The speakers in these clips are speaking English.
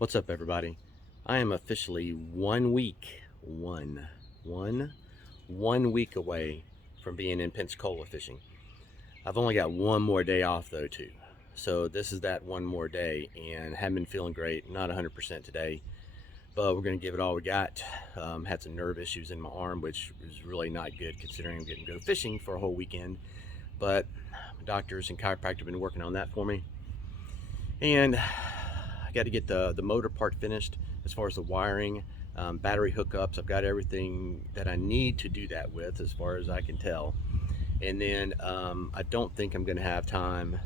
What's up, everybody? I am officially 1 week, one week away from being in Pensacola fishing. I've only got one more day off though too. So this is that one more day, and haven't been feeling great, not 100% today, but we're gonna give it all we got. Had some nerve issues in my arm, which is really not good considering I'm getting to go fishing for a whole weekend. But doctors and chiropractor have been working on that for me. And I got to get the motor part finished as far as the wiring, battery hookups. I've got everything that I need to do that with as far as I can tell. And then I don't think I'm going to have time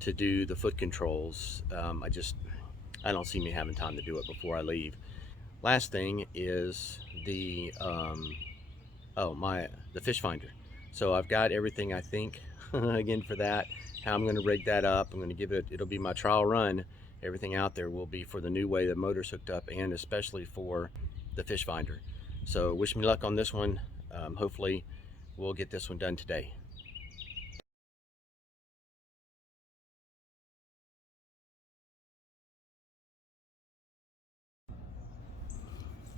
to do the foot controls. I don't see me having time to do it before I leave. Last thing is the fish finder. So I've got everything, I think, again for that. How I'm going to rig that up. I'm going to give it, it'll be my trial run. Everything out there will be for the new way the motor's hooked up, and especially for the fish finder. So wish me luck on this one. Hopefully we'll get this one done today.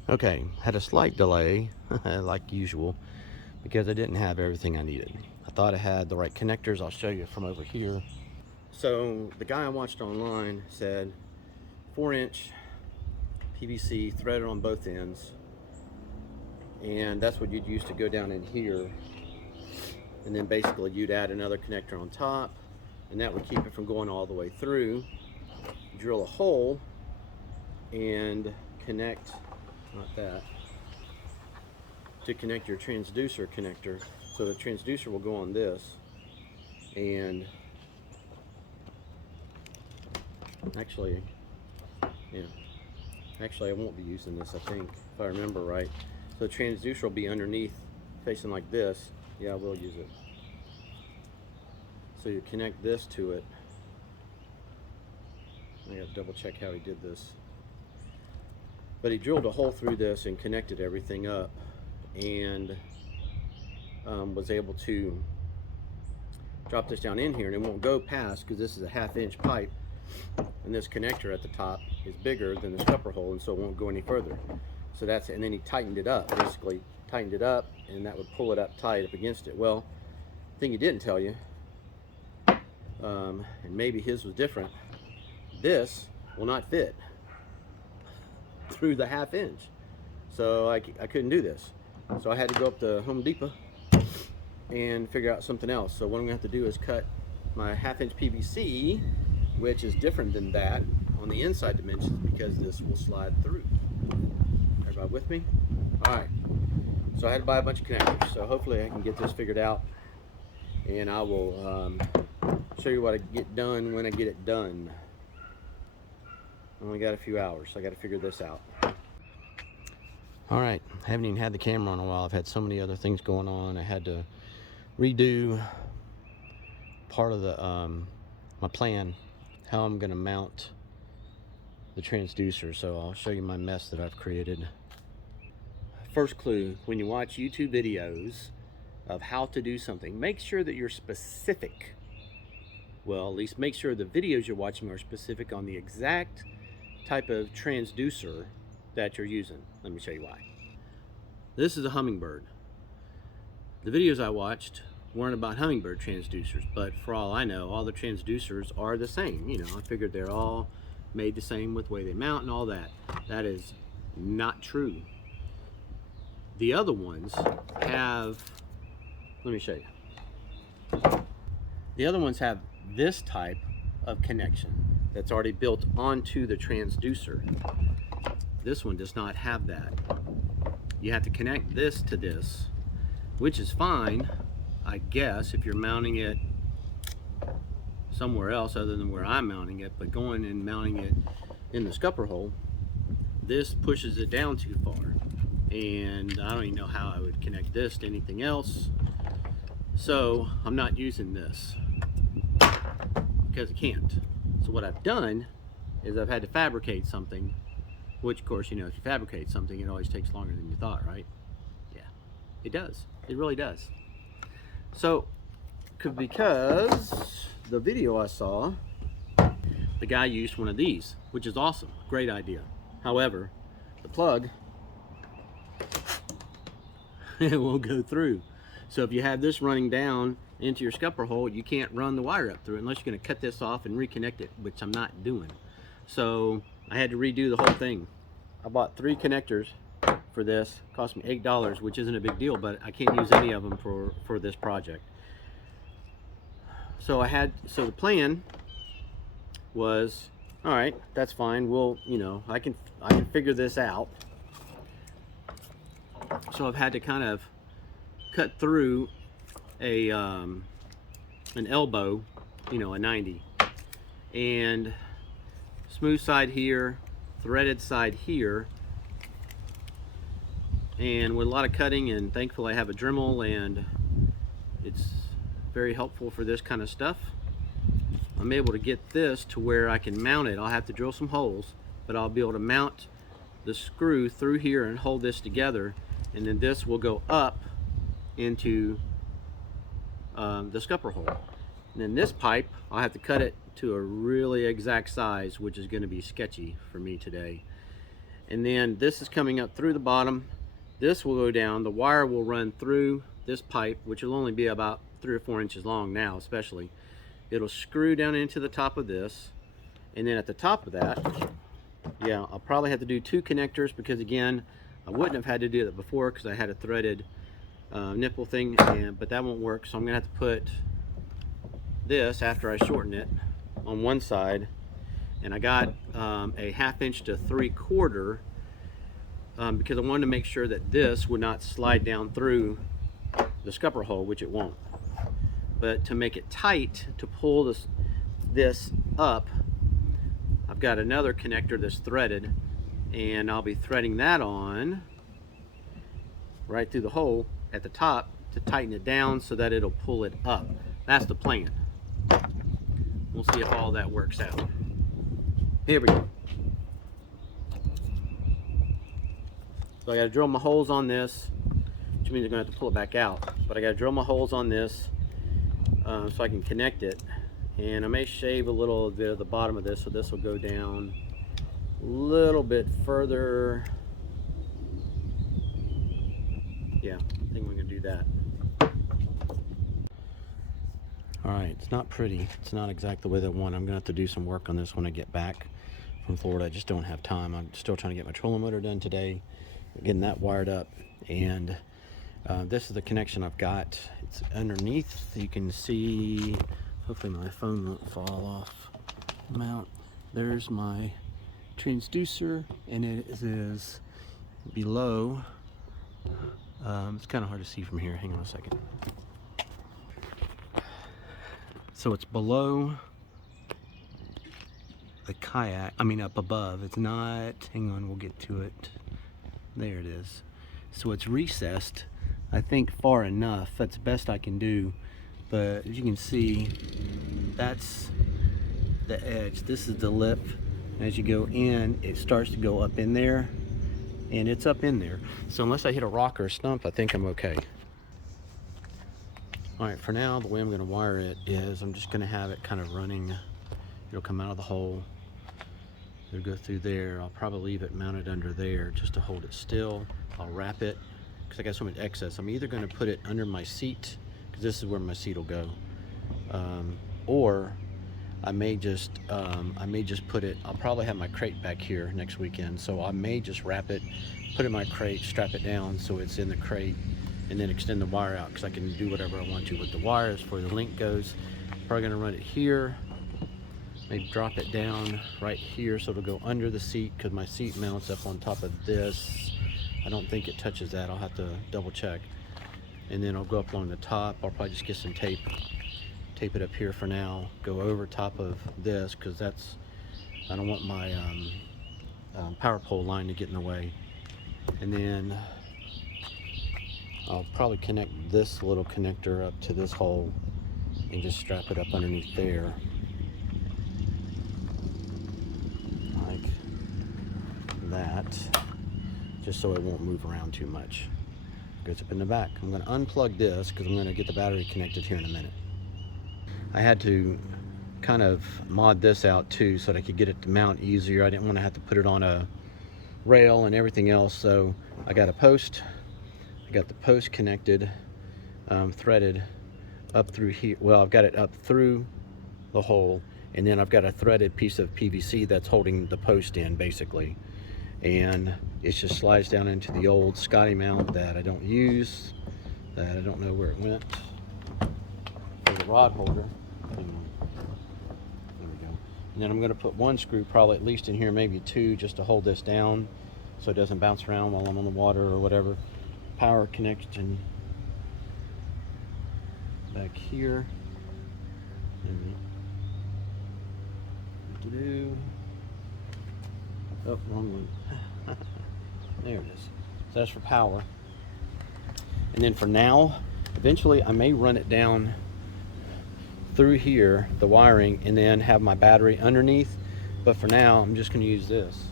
Okay, had a slight delay like usual because I didn't have everything I needed. I thought I had the right connectors. I'll show you from over here. So the guy I watched online said 4-inch PVC threaded on both ends, and that's what you'd use to go down in here, and then basically you'd add another connector on top, and that would keep it from going all the way through. Drill a hole and connect, not that, to connect your transducer connector. So the transducer will go on this, and actually I won't be using this, I think, if I remember right. So the transducer will be underneath, facing like this. Yeah, I will use it. So you connect this to it. I gotta double check how he did this. But he drilled a hole through this and connected everything up, and was able to drop this down in here, and it won't go past, because this is a 1/2-inch pipe, and this connector at the top is bigger than the scupper hole, and so it won't go any further. So that's it. And then he tightened it up, basically tightened it up, and that would pull it up tight up against it. Well, the thing he didn't tell you, and maybe his was different, this will not fit through the 1/2-inch. So I couldn't do this. So I had to go up to Home Depot and figure out something else. So what I'm gonna have to do is cut my 1/2-inch PVC, which is different than that on the inside dimensions, because this will slide through. Everybody with me? All right. So I had to buy a bunch of connectors. So hopefully I can get this figured out, and I will show you what I get done when I get it done. I only got a few hours, so I got to figure this out. All right, I haven't even had the camera on a while. I've had so many other things going on. I had to redo part of the my plan, how I'm going to mount the transducer. So I'll show you my mess that I've created. First clue: when you watch YouTube videos of how to do something, make sure that you're specific. Well, at least make sure the videos you're watching are specific on the exact type of transducer that you're using. Let me show you why. This is a Humminbird. The videos I watched weren't about Humminbird transducers, but for all I know, all the transducers are the same. You know, I figured they're all made the same with the way they mount and all that. That is not true. The other ones have, let me show you. The other ones have this type of connection that's already built onto the transducer. This one does not have that. You have to connect this to this, which is fine, I guess, if you're mounting it somewhere else other than where I'm mounting it. But going and mounting it in the scupper hole, this pushes it down too far, and I don't even know how I would connect this to anything else. So I'm not using this because I can't. So what I've done is I've had to fabricate something, which of course, you know, if you fabricate something, it always takes longer than you thought, right? Yeah, it does. It really does. So because the video I saw the guy used one of these, which is awesome, great idea. However, the plug, it won't go through. So if you have this running down into your scupper hole, you can't run the wire up through it unless you're going to cut this off and reconnect it, which I'm not doing. So I had to redo the whole thing. I bought 3 connectors for this. It cost me $8, which isn't a big deal, but I can't use any of them for this project. So the plan was, all right, that's fine. We'll, you know, I can figure this out. So I've had to kind of cut through a an elbow, you know, a 90, and smooth side here, threaded side here, and with a lot of cutting, and thankfully I have a Dremel and it's very helpful for this kind of stuff. I'm able to get this to where I can mount it. I'll have to drill some holes, but I'll be able to mount the screw through here and hold this together, and then this will go up into the scupper hole. And then this pipe, I'll have to cut it to a really exact size, which is going to be sketchy for me today. And then this is coming up through the bottom. This will go down. The wire will run through this pipe, which will only be about 3 or 4 inches long now, especially. It'll screw down into the top of this, and then at the top of that, yeah, I'll probably have to do 2 connectors, because again, I wouldn't have had to do that before because I had a threaded nipple thing, but that won't work. So I'm gonna have to put this, after I shorten it, on one side, and I got a 1/2 inch to 3/4 because I wanted to make sure that this would not slide down through the scupper hole, which it won't. But to make it tight, to pull this up, I've got another connector that's threaded, and I'll be threading that on right through the hole at the top to tighten it down so that it'll pull it up. That's the plan. We'll see if all that works out. Here we go. So I got to drill my holes on this, which means I'm going to have to pull it back out. But I got to drill my holes on this so I can connect it. And I may shave a little bit of the bottom of this, so this will go down a little bit further. Yeah, I think we're going to do that. Alright, it's not pretty. It's not exactly the way that I want. I'm going to have to do some work on this when I get back from Florida. I just don't have time. I'm still trying to get my trolling motor done today, getting that wired up. And this is the connection I've got. It's underneath. You can see, hopefully my phone won't fall off mount. There's my transducer, and it is below. It's kind of hard to see from here. Hang on a second. So it's below the kayak, up above. It's not, hang on, we'll get to it. There it is. So it's recessed, I think, far enough. That's the best I can do. But as you can see, that's the edge. This is the lip. As you go in, it starts to go up in there, and it's up in there. So unless I hit a rock or a stump, I think I'm okay. All right, for now, the way I'm going to wire it is I'm just going to have it kind of running. It'll come out of the hole. It'll go through there. I'll probably leave it mounted under there just to hold it still. I'll wrap it because I got so much excess. I'm either going to put it under my seat, because this is where my seat will go, or I may just put it. I'll probably have my crate back here next weekend, so I may just wrap it, put it in my crate, strap it down so it's in the crate, and then extend the wire out, because I can do whatever I want to with the wire as far as the link goes. Probably gonna run it here, maybe drop it down right here so it'll go under the seat, because my seat mounts up on top of this. I don't think it touches that. I'll have to double check. And then I'll go up along the top. I'll probably just get some tape it up here for now, go over top of this, because that's, I don't want my power pole line to get in the way. And then I'll probably connect this little connector up to this hole and just strap it up underneath there, like that, just so it won't move around too much. Goes up in the back. I'm going to unplug this because I'm going to get the battery connected here in a minute. I had to kind of mod this out too so that I could get it to mount easier. I didn't want to have to put it on a rail and everything else. So I got a post. I got the post connected, threaded up through here. Well, I've got it up through the hole, and then I've got a threaded piece of PVC that's holding the post in basically, and it just slides down into the old Scotty mount that I don't use, that I don't know where it went, for the rod holder. There we go. And then I'm going to put one screw probably at least in here, maybe two, just to hold this down so it doesn't bounce around while I'm on the water or whatever. Power connection back here. Oh, wrong one. There it is. So that's for power. And then for now, eventually I may run it down through here, the wiring, and then have my battery underneath. But for now, I'm just going to use this.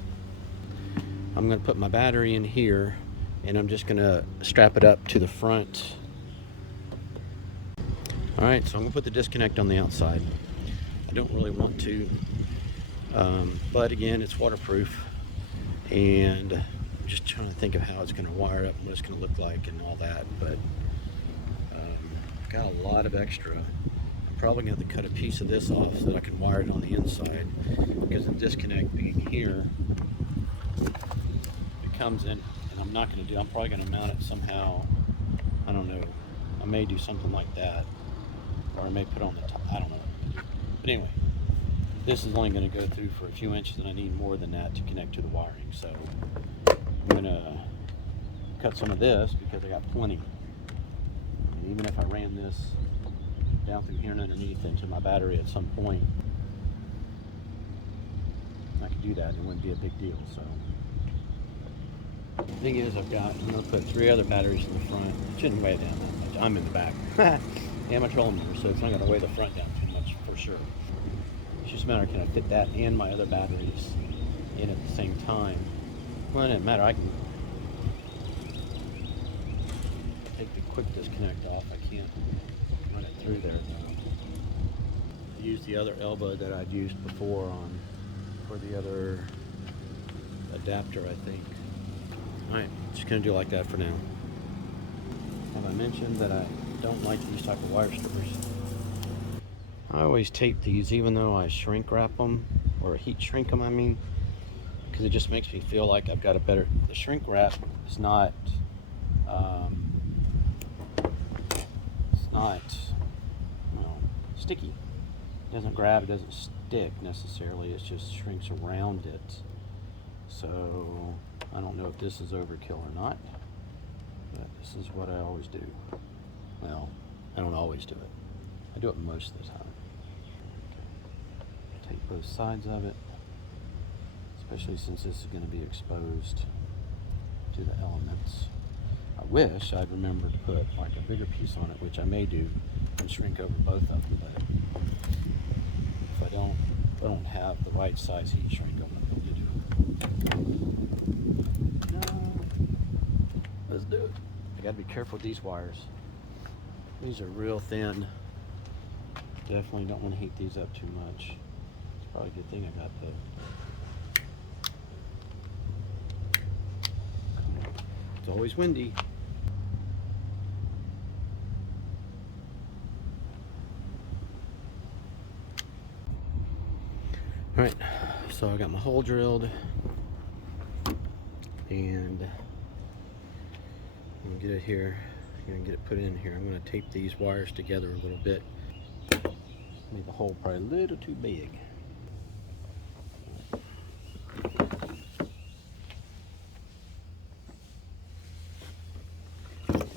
I'm going to put my battery in here, and I'm just going to strap it up to the front. All right, so I'm going to put the disconnect on the outside. I don't really want to, but again, it's waterproof, and I'm just trying to think of how it's going to wire up and what it's going to look like and all that. But I've got a lot of extra. I'm probably going to have to cut a piece of this off so that I can wire it on the inside, because the disconnect being here, it comes in, and I'm not going to do. I'm probably going to mount it somehow. I don't know. I may do something like that, or I may put it on the top. I don't know. But anyway, this is only going to go through for a few inches, and I need more than that to connect to the wiring. So I'm going to cut some of this because I got plenty. And even if I ran this down through here and underneath into my battery at some point, I could do that. It wouldn't be a big deal. So the thing is, I'm going to put 3 other batteries in the front. It shouldn't weigh down that much. I'm in the back. And my trolling motor, so it's not going to weigh the front down too much for sure. It's just a matter of can I fit that and my other batteries in at the same time. Well, it doesn't matter. I can take the quick disconnect off. I can't run it through there though. Use the other elbow that I'd used before for the other adapter, I think. Alright, just going to do it like that for now. Have I mentioned that I don't like these type of wire strippers? I always tape these even though I shrink wrap them, or heat shrink them I mean, because it just makes me feel like I've got a better, the shrink wrap is not well, sticky. It doesn't grab, it doesn't stick necessarily, it just shrinks around it. So I don't know if this is overkill or not, but this is what I always do. Well, I don't always do it. I do it most of the time. Okay. Take both sides of it, especially since this is going to be exposed to the elements. I wish I'd remember to put like a bigger piece on it, which I may do, and shrink over both of them, but if I don't have the right size heat shrink, I'm not going to do it. No. Let's do it. I got to be careful with these wires. These are real thin. Definitely don't want to heat these up too much. It's probably a good thing I got the. It's always windy. Alright, so I got my hole drilled, and I'm gonna get it here. I'm gonna get it put in here. I'm gonna tape these wires together a little bit. Made the hole probably a little too big.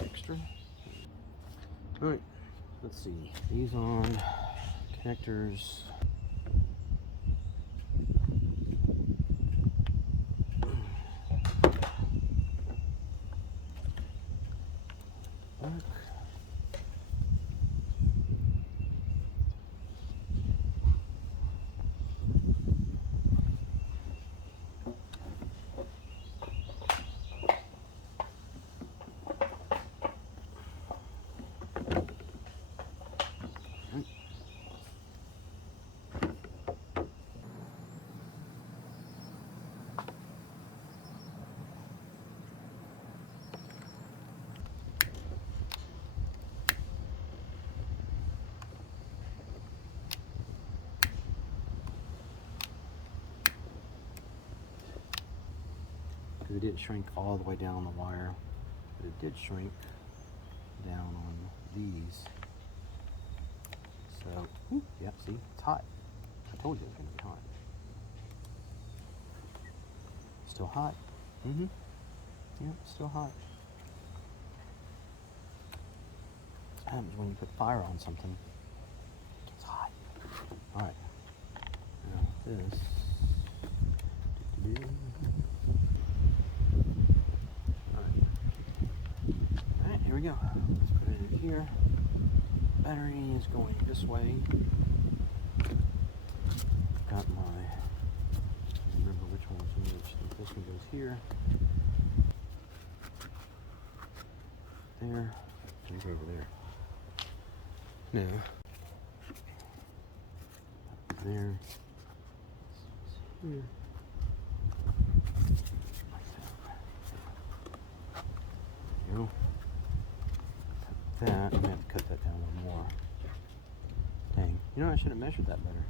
Extra. Alright, let's see. These on, connectors. because it didn't shrink all the way down on the wire, but it did shrink down on these. So, yep, see, it's hot. I told you it was going to be hot. Still hot. Yep, still hot. What happens when you put fire on something? It's hot. All right. Now this. All right, here we go. Let's put it in here. Battery is going this way. Got my, I don't remember which one was which. I think this one goes here. There. And go over there. Now. There. Here. There you go. Cut that. I'm going to have to cut that down a little more. Dang. You know, I should have measured that better.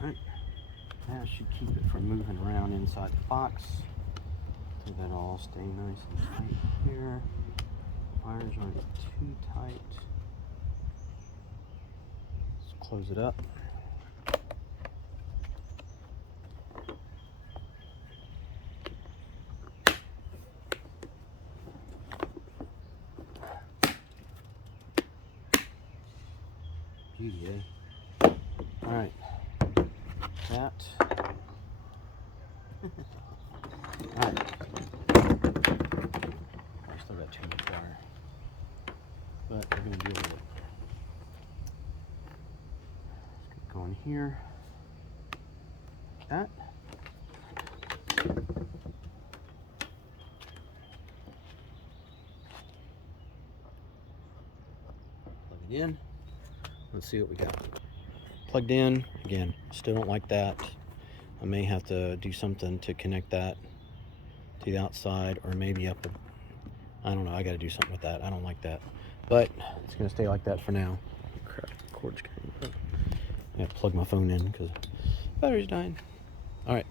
Alright, that should keep it from moving around inside the box. So that all stay nice and tight here. Wires aren't too tight. Let's close it up. Beauty, eh? Alright. That. Alright. I still got too much wire. But we're going to deal with it. Let's go in here. Like that. Plug it in. Let's see what we got. Plugged in. Again, still don't like that. I may have to do something to connect that to the outside, or maybe up. I don't know. I got to do something with that. I don't like that. But it's going to stay like that for now. Crap, the cord's came up. I got to plug my phone in because battery's dying. All right.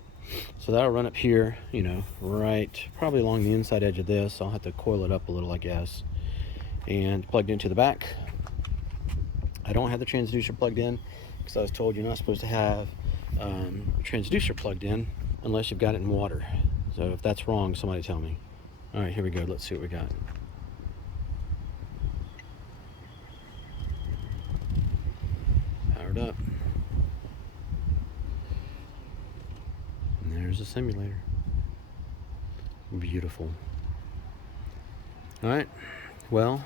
So that'll run up here, you know, right, probably along the inside edge of this. I'll have to coil it up a little, I guess. And plugged into the back. I don't have the transducer plugged in because I was told you're not supposed to have a transducer plugged in unless you've got it in water. So if that's wrong, somebody tell me. All right, here we go. Let's see what we got. Powered up. And there's a simulator. Beautiful. All right, well,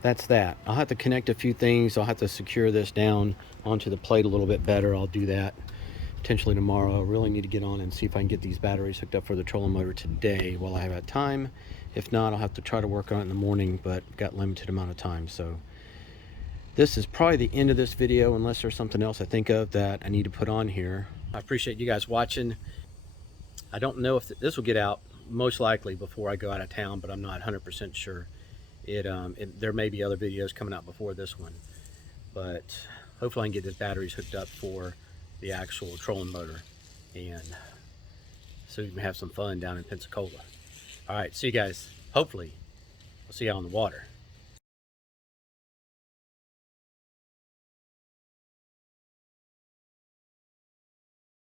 that's that. I'll have to connect a few things. I'll have to secure this down onto the plate a little bit better. I'll do that potentially tomorrow. I really need to get on and see if I can get these batteries hooked up for the trolling motor today while I have that time. If not, I'll have to try to work on it in the morning, but got limited amount of time. So this is probably the end of this video, unless there's something else I think of that I need to put on here. I appreciate you guys watching. I don't know if this will get out, most likely before I go out of town, but I'm not 100% sure. There may be other videos coming out before this one, but hopefully I can get these batteries hooked up for the actual trolling motor, and so we can have some fun down in Pensacola. All right, see you guys. Hopefully, I'll see you on the water.